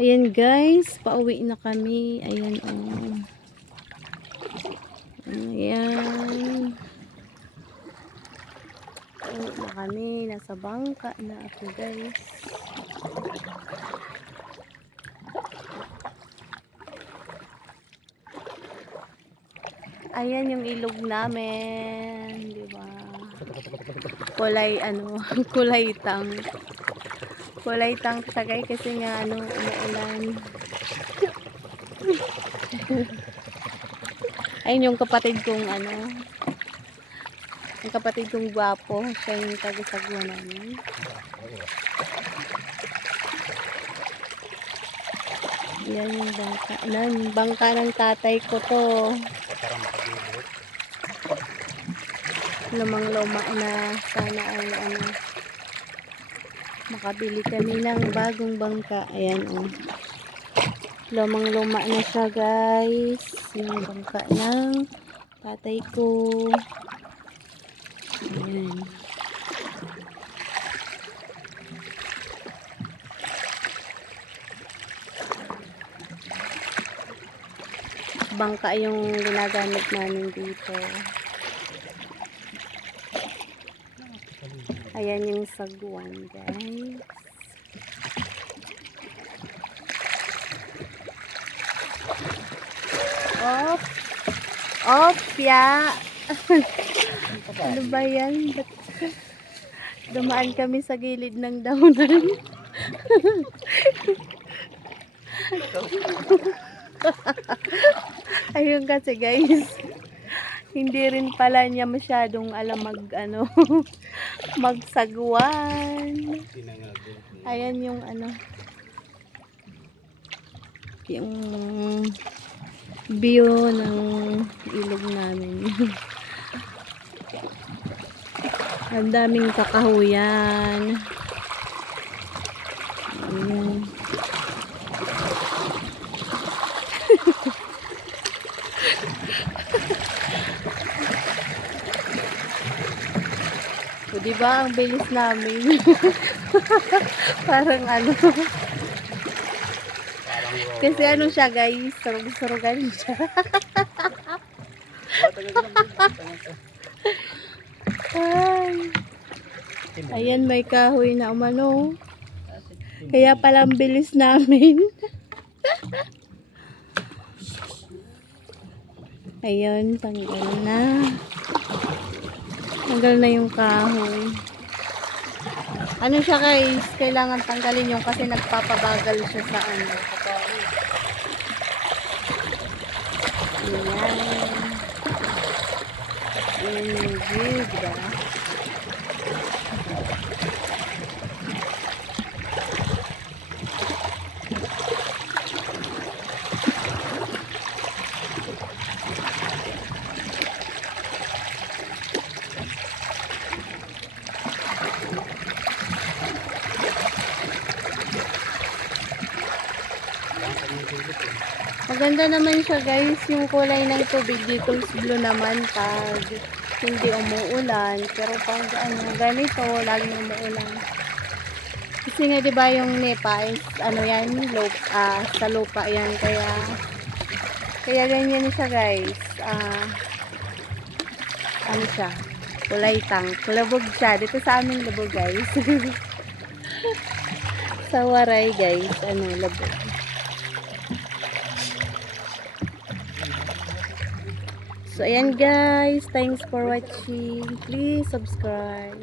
Ayan guys, pauwi na kami. Ayan oh. Ayan. Pauwi na kami. Nasa bangka na ako guys. Ayan yung ilog namin. Diba? Kulay ano, kulay tang. Kulay tang tagay kasi nga ano, umuulan. Ayun yung kapatid kong ano, yung kapatid kong gwapo, siya yung taga-sagwa namin. Yan yung bangka. Bangka ng tatay ko to. Lumang-luma na, sana ay ano, makabili kami ng bagong bangka. Ayan oh. Lumang-luma na siya guys. Yung bangka ng tatay ko. Ayan. Bangka yung ginagamit namin dito. Ayan yung sagwan guys. Op! Op! Ya! Ano ba yan? Dumaan kami sa gilid ng daunan. Ayun kasi guys, hindi rin pala niya masyadong alam ano, magsagwan. Ayan yung ano, yung view ng ilog namin. Ang daming kakahuyan. Ayan. O diba ang bilis namin? Parang ano. Kasi ano siya guys, sarug-sarugan siya. Ay. Ayan, may kahoy na umano. Kaya pala ang bilis namin. Ayun, tanggal na. Tanggal na yung kahoy. Ano siya guys, kailangan tanggalin yung kasi nagpapabagal siya sa ano. Ayan. Ayan yung view, diba? Maganda naman siya guys, yung kulay ng tubig dito blue naman pag hindi umuulan, pero pag ano ganito laging umuulan. Kasi nga 'di ba yung NEPA is ano yan, sa lupa yan, kaya ganyan siya guys. Ano siya? Kulay tang, labog siya. Dito sa amin labog guys. Sa Waray guys, ano labog. So ayan guys, thanks for watching. Please subscribe.